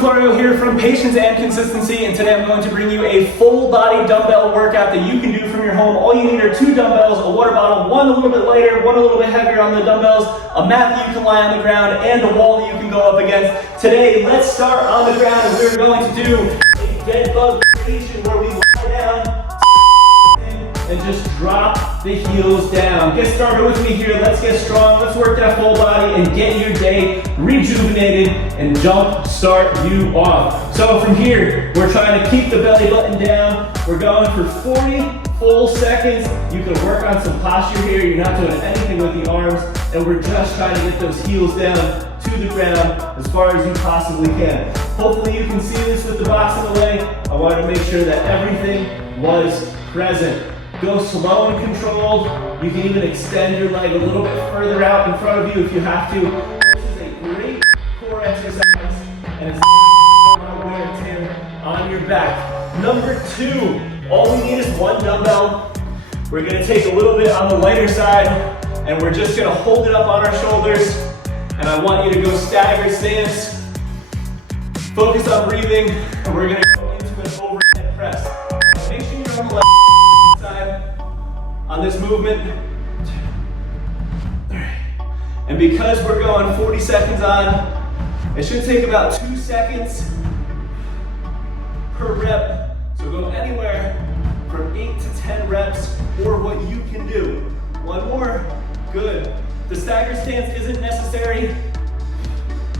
Tutorial here from Patience and Consistency, and today I'm going to bring you a full body dumbbell workout that you can do from your home. All you need are 2 dumbbells, a water bottle, one a little bit lighter, one a little bit heavier on the dumbbells, a mat that you can lie on the ground, and a wall that you can go up against. Today, let's start on the ground, and we're going to do a dead bug variation where we lie down and just drop the heels down. Get started with me here. Let's get strong. Let's work that full body and get your day rejuvenated and jump start you off. So from here, we're trying to keep the belly button down. We're going for 40 full seconds. You can work on some posture here. You're not doing anything with the arms, and we're just trying to get those heels down to the ground as far as you possibly can. Hopefully you can see this with the box in the way. I wanted to make sure that everything was present. Go slow and controlled. You can even extend your leg a little bit further out in front of you if you have to. This is a great core exercise, and it's not wear and tear on your back. Number 2, all we need is 1 dumbbell. We're gonna take a little bit on the lighter side, and we're just gonna hold it up on our shoulders, and I want you to go staggered stance. Focus on breathing, and we're gonna go into an overhead press. Make sure you're on the left side on this movement. And because we're going 40 seconds on, it should take about 2 seconds per rep. So go anywhere from 8 to 10 reps or what you can do. 1 more, good. The stagger stance isn't necessary,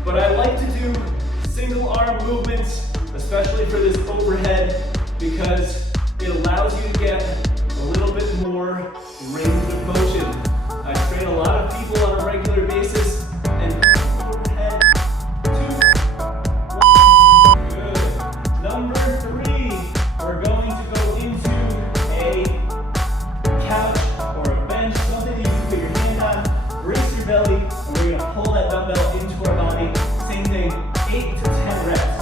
but I like to do single arm movements, especially for this overhead, because it allows you to get a little bit more range of motion. I train a lot of people on a regular basis, and overhead 2, 1, good. Number 3, we're going to go into a couch or a bench, something that you can put your hand on, brace your belly, and we're gonna pull that dumbbell into our body. Same thing, 8 to 10 reps.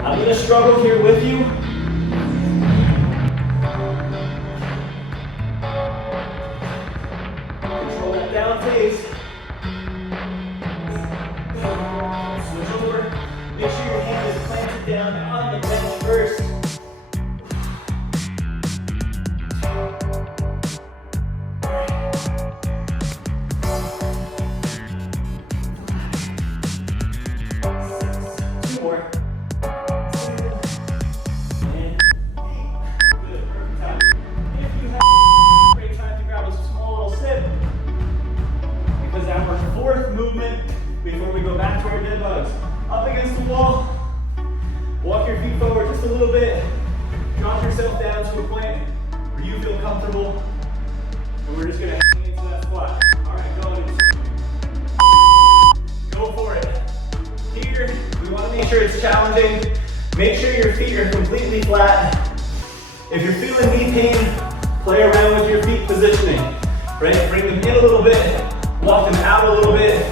I'm going to struggle here with you. Control that down phase. Switch over. Make sure your hand is planted down on the bench first. Before we go back to our dead bugs. Up against the wall, walk your feet forward just a little bit, drop yourself down to a point where you feel comfortable, and we're just gonna hang into that squat. All right, go for it. Here, we wanna make sure it's challenging. Make sure your feet are completely flat. If you're feeling knee pain, play around with your feet positioning, right? Bring them in a little bit, walk them out a little bit,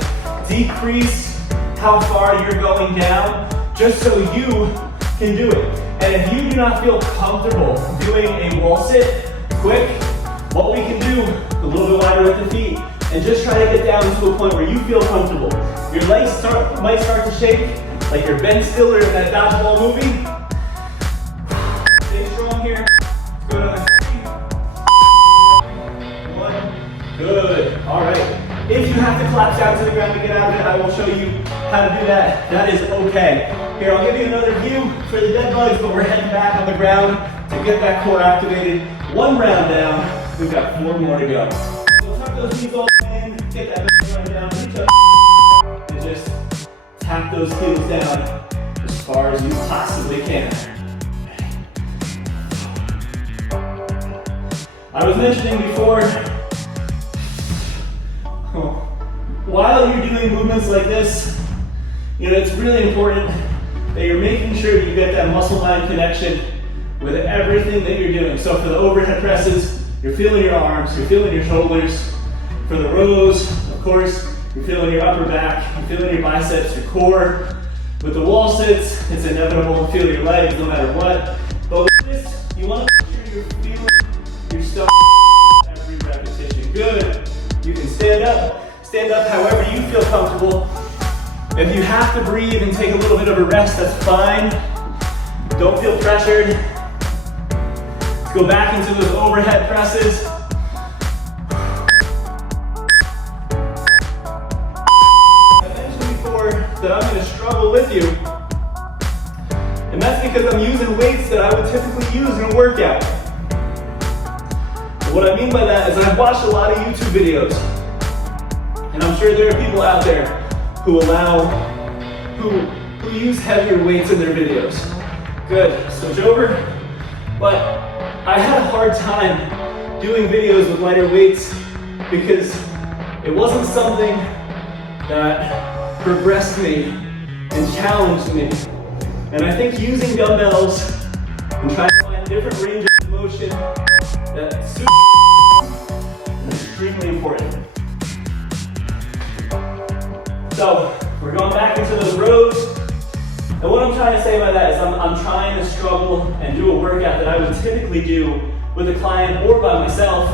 decrease how far you're going down just so you can do it. And if you do not feel comfortable doing a wall sit quick, what we can do, a little bit wider with the feet, and just try to get down to a point where you feel comfortable. Your legs might start to shake like you're Ben Stiller in that dodgeball movie. Stay strong here. Let's go another 3, 1, good. All right. If you have to collapse down to the ground to get out of it, I will show you how to do that. That is okay. Here, I'll give you another view for the dead bugs, but we're heading back on the ground to get that core activated. 1 round down, we've got 4 more to go. So tuck those knees all in, get that belly run down, reach up, and just tap those heels down as far as you possibly can. I was mentioning before, while you're doing movements like this, it's really important that you're making sure you get that muscle-mind connection with everything that you're doing. So for the overhead presses, you're feeling your arms, you're feeling your shoulders. For the rows, of course, you're feeling your upper back, you're feeling your biceps, your core. With the wall sits, it's inevitable to feel your legs no matter what. But with this, you want to make sure you're feeling your stomach. Good. You can stand up however you feel comfortable. If you have to breathe and take a little bit of a rest, that's fine. Don't feel pressured. Let's go back into those overhead presses. I mentioned before that I'm going to struggle with you. And that's because I'm using weights that I would typically use in a workout. What I mean by that is I've watched a lot of YouTube videos, and I'm sure there are people out there who use heavier weights in their videos. Good, switch over. But I had a hard time doing videos with lighter weights because it wasn't something that progressed me and challenged me. And I think using dumbbells and trying to find a different range of motion that suits is extremely important. So we're going back into those rows. And what I'm trying to say by that is I'm trying to struggle and do a workout that I would typically do with a client or by myself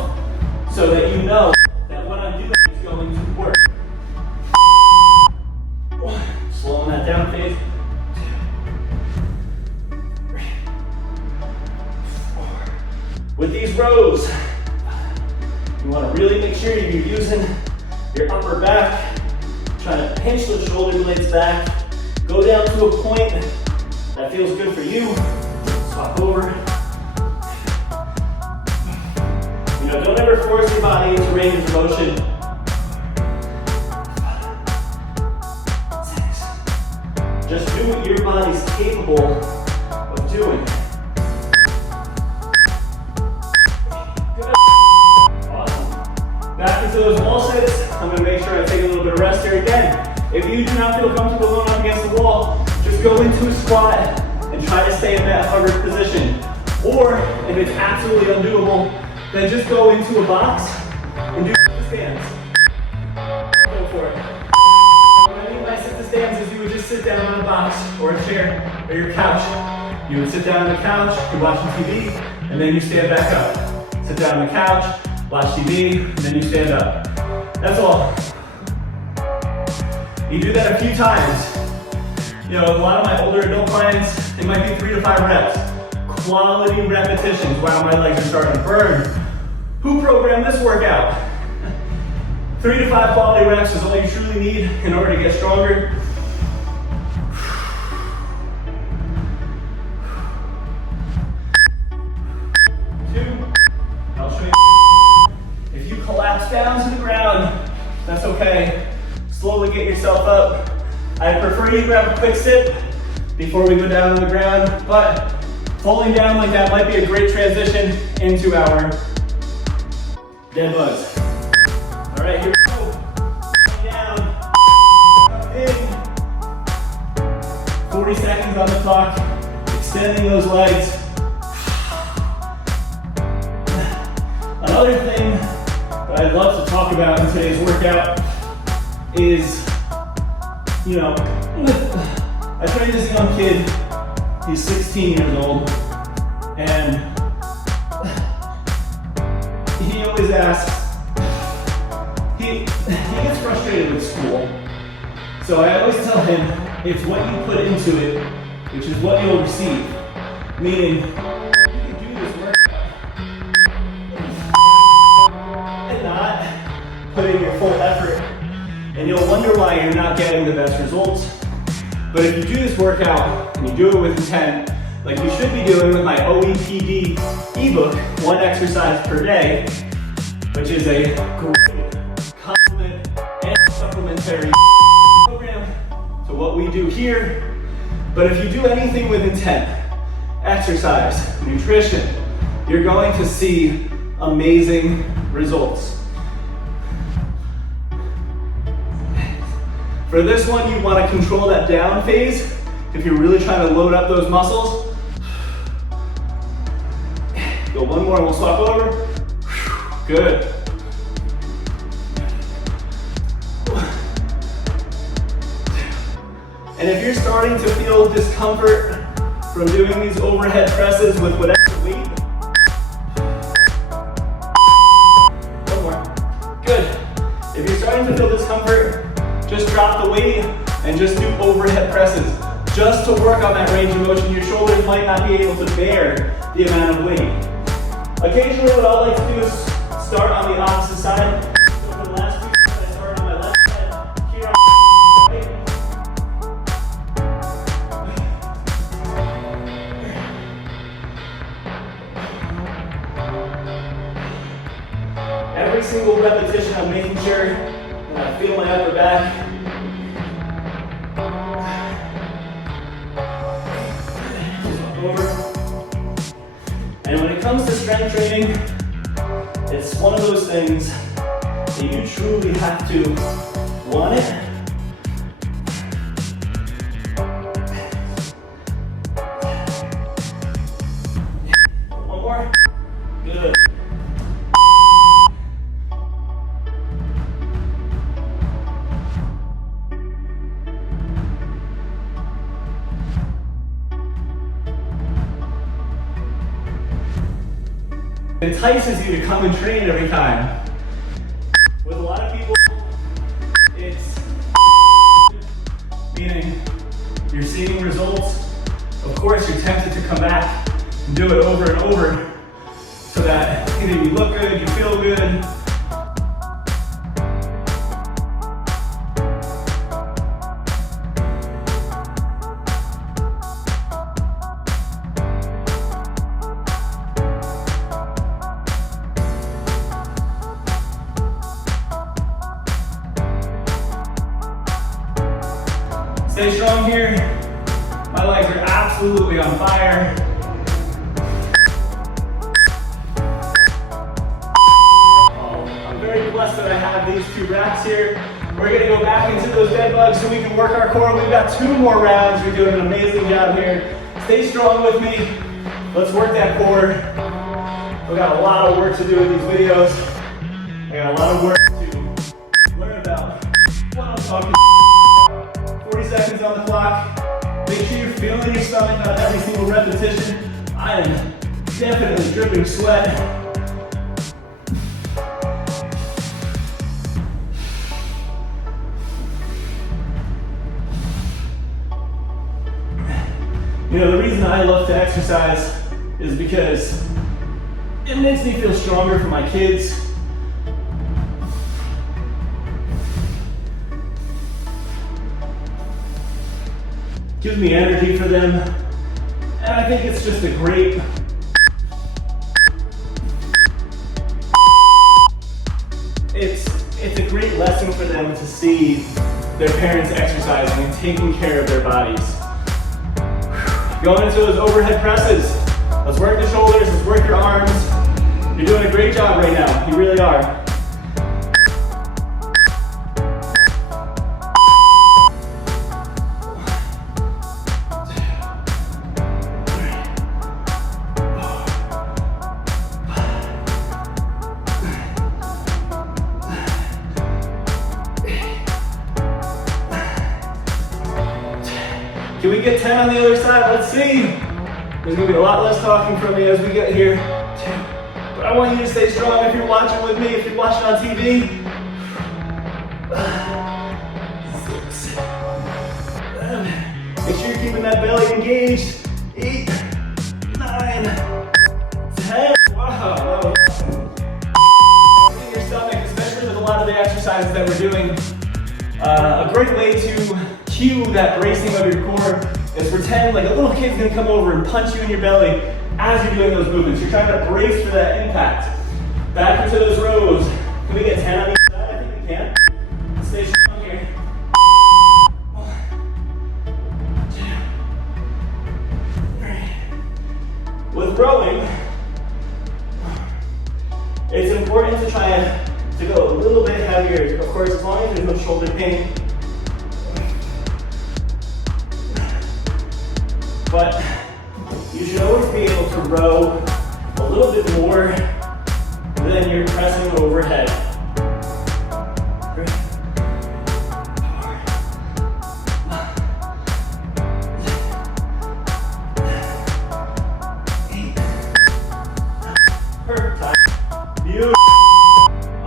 so that you know that what I'm doing is going to work. Slowing that down, phase. 2, 3, 4. With these rows, you want to really make sure you're using your upper back, trying to pinch the shoulder blades back, go down to a point that feels good for you, swap over. You know, don't ever force your body into range of motion. 6. Just do what your body's capable of doing. Back into those wall sits. I'm going to make sure I take a little bit of rest here again. If you do not feel comfortable going up against the wall, just go into a squat and try to stay in that hovered position. Or if it's absolutely undoable, then just go into a box and do the stands. Go for it. What I mean by sit the stands is you would just sit down on a box or a chair or your couch. You would sit down on the couch, you're watching TV, and then you stand back up. Sit down on the couch, watch TV, and then you stand up. That's all. You do that a few times. You know, a lot of my older adult clients, it might be 3 to 5 reps. Quality repetitions. Wow, my legs are starting to burn. Who programmed this workout? 3 to 5 quality reps is all you truly need in order to get stronger. I'll show you. If you collapse down to the ground, that's okay. Slowly get yourself up. I prefer you grab a quick sip before we go down on the ground, but falling down like that might be a great transition into our dead bugs. All right, here we go. Down, up in. 40 seconds on the clock. Extending those legs. Another thing that I'd love to talk about in today's workout is, you know, I trained this young kid, he's 16 years old, and he always asks, he gets frustrated with school. So I always tell him, it's what you put into it, which is what you'll receive. Meaning, you can do this workout and not put in your full effort, and you'll wonder why you're not getting the best results. But if you do this workout and you do it with intent, like you should be doing with my OEPD ebook, 1 exercise per day, which is a great complement and supplementary program to what we do here. But if you do anything with intent, exercise, nutrition, you're going to see amazing results. For this one, you want to control that down phase if you're really trying to load up those muscles. Go one more and we'll swap over. Good. And if you're starting to feel discomfort from doing these overhead presses with whatever weight, one more. gonna feel discomfort, just drop the weight and just do overhead presses. Just to work on that range of motion. Your shoulders might not be able to bear the amount of weight. Occasionally what I like to do is start on the opposite side. So for the last few sets, I started on my left side. Here on every single repetition, I'm making sure that I feel my upper back. Over. And when it comes to strength training, it's one of those things that you truly have to want it. One more. Good. It entices you to come and train every time. With a lot of people, it's meaning you're seeing results. Of course, you're tempted to come back and do it over and over so that either you look good, you feel good. Stay strong here. My legs are absolutely on fire. I'm very blessed that I have these 2 reps here. We're gonna go back into those dead bugs so we can work our core. We've got 2 more rounds. We're doing an amazing job here. Stay strong with me. Let's work that core. We've got a lot of work to do in these videos. I got a lot of work to learn about what I'm talking about. 40 seconds on the clock. Make sure you're feeling your stomach on every single repetition. I am definitely dripping sweat. You know, the reason I love to exercise is because it makes me feel stronger for my kids. Gives me energy for them, and I think it's just a great it's a great lesson for them to see their parents exercising and taking care of their bodies. Going into those overhead presses. Let's work the shoulders, let's work your arms. You're doing a great job right now, you really are. Can we get 10 on the other side? Let's see. There's gonna be a lot less talking from me as we get here. 2. But I want you to stay strong if you're watching with me, if you're watching on TV. 6. 7. Make sure you're keeping that belly engaged. 8. 9. 10. Wow. Your stomach, especially with a lot of the exercises that we're doing. A great way to cue that bracing of your core is pretend like a little kid's gonna come over and punch you in your belly as you're doing those movements. You're trying to brace for that impact. Back into those rows. Can we get 10 on each side? I think we can. Stay strong here. 1, 2, 3. With rowing, it's important to try to go a little bit heavier. Of course, as long as there's no shoulder pain. But you should always be able to row a little bit more than you're pressing overhead. 3, 4, 8. Perfect time. Beautiful.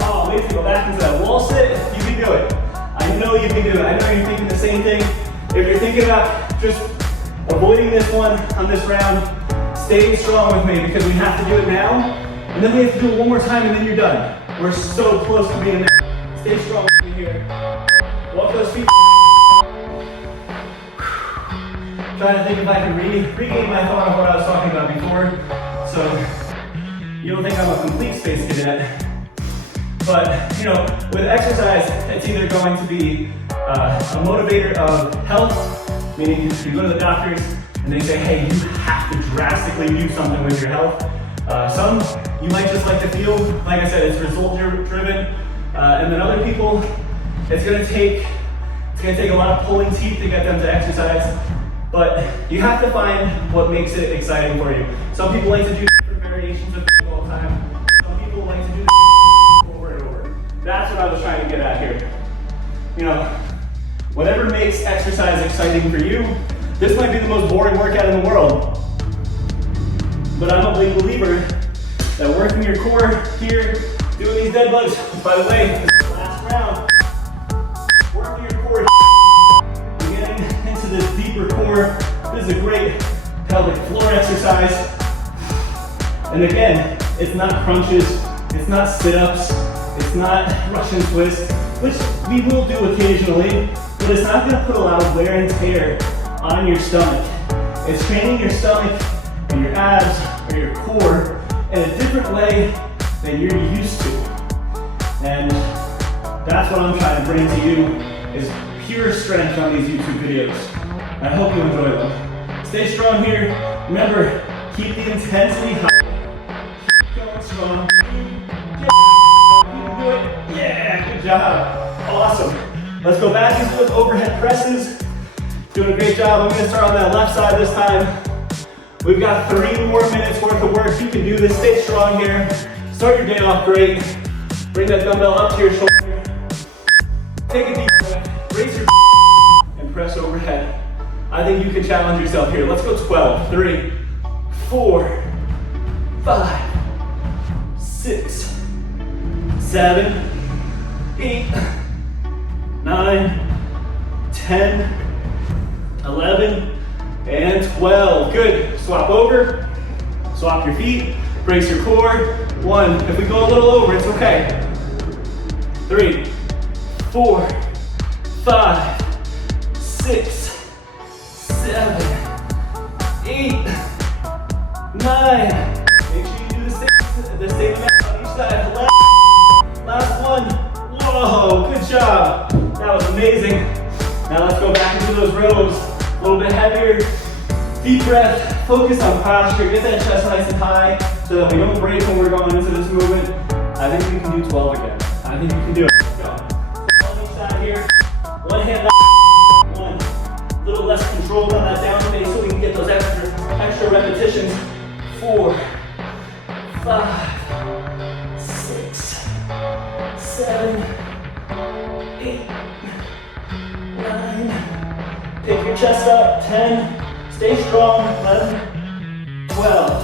Oh, amazing. Go back into that wall sit. You can do it. can do it. I know you're thinking the same thing. If you're thinking about just avoiding this one on this round, stay strong with me because we have to do it now. And then we have to do it one more time and then you're done. We're so close to being there. Stay strong with me here. Walk those feet. Trying to think if I can regain my thought of what I was talking about before. So you don't think I'm a complete space cadet. But, you know, with exercise, it's either going to be a motivator of health, meaning you go to the doctors and they say, hey, you have to drastically do something with your health. Some, you might just like to feel, like I said, it's result driven. And then other people, it's gonna take a lot of pulling teeth to get them to exercise. But you have to find what makes it exciting for you. Some people like to do different variations of things all the time. Some people like to do over and over. That's what I was trying to get at here. You know, whatever makes exercise exciting for you, this might be the most boring workout in the world. But I'm a big believer that working your core here, doing these dead bugs, by the way, this is the last round, working your core, getting into this deeper core. This is a great pelvic floor exercise. And again, it's not crunches, it's not sit-ups, it's not Russian twists, which we will do occasionally, but it's not gonna put a lot of wear and tear on your stomach. It's training your stomach and your abs or your core in a different way than you're used to. And that's what I'm trying to bring to you, is pure strength on these YouTube videos. I hope you enjoy them. Stay strong here. Remember, keep the intensity high. Keep going strong. You can do it. Yeah, good job. Awesome. Let's go back into those overhead presses. Doing a great job. I'm gonna start on that left side this time. We've got 3 more minutes worth of work. You can do this. Stay strong here. Start your day off great. Bring that dumbbell up to your shoulder. Take a deep breath. Raise your and press overhead. I think you can challenge yourself here. Let's go 12. 3, 4, 5, 6, 7, 8, 9, 10, 11, and 12. Good. Swap over. Swap your feet. Brace your core. 1. If we go a little over, it's okay. 3, 4, 5, 6, 7, 8, 9. Make sure you do the same amount on each side. Last one. Whoa, good job. That was amazing. Now let's go back into those rows. A little bit heavier. Deep breath. Focus on posture. Get that chest nice and high so that we don't break when we're going into this movement. I think we can do 12 again. I think you can do it. Let's go. On each side here. One hand up. One. A little less controlled on that down face so we can get those extra repetitions. 4, 5, 6, 7, 8, 9. Pick your chest up. 10. Stay strong. 11, 12.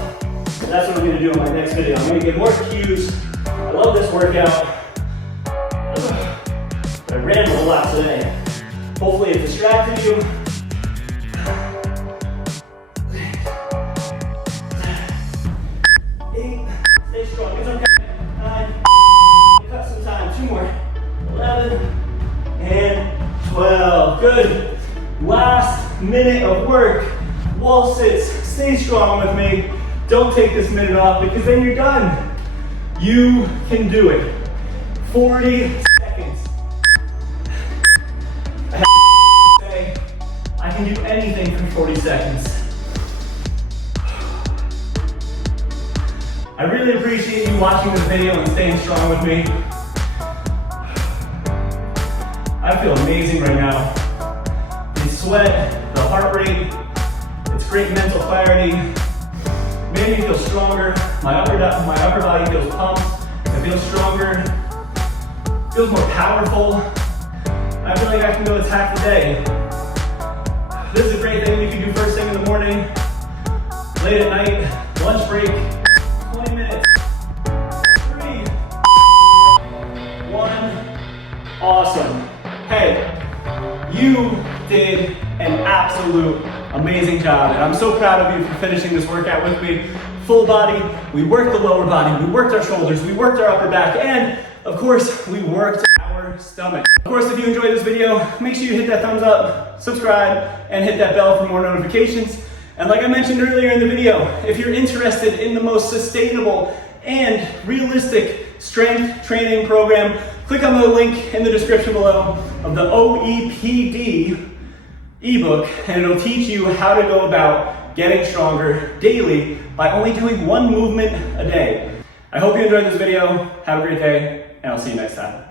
And that's what I'm going to do in my next video. I'm going to get more cues. I love this workout. I rambled a lot today. Hopefully it distracted you. 8. Stay strong. It's okay. 9. Cut some time. 2 more. 11 and 12. Good. Last minute of work. Wall sits. Stay strong with me. Don't take this minute off because then you're done. You can do it. 40 seconds. I have to say, I can do anything for 40 seconds. I really appreciate you watching this video and staying strong with me. I feel amazing right now. The sweat, the heart rate, it's great mental clarity. Made me feel stronger. My upper body feels pumped. It feels stronger. Feels more powerful. I feel like I can go attack the day. This is a great thing you can do first thing in the morning, late at night, lunch break, 20 minutes. 3, 1. Awesome. Hey, absolute amazing job, and I'm so proud of you for finishing this workout with me. Full body, we worked the lower body, we worked our shoulders, we worked our upper back, and of course, we worked our stomach. Of course, if you enjoyed this video, make sure you hit that thumbs up, subscribe, and hit that bell for more notifications. And like I mentioned earlier in the video, if you're interested in the most sustainable and realistic strength training program, click on the link in the description below of the OEPD ebook, and it'll teach you how to go about getting stronger daily by only doing one movement a day. I hope you enjoyed this video. Have a great day, and I'll see you next time.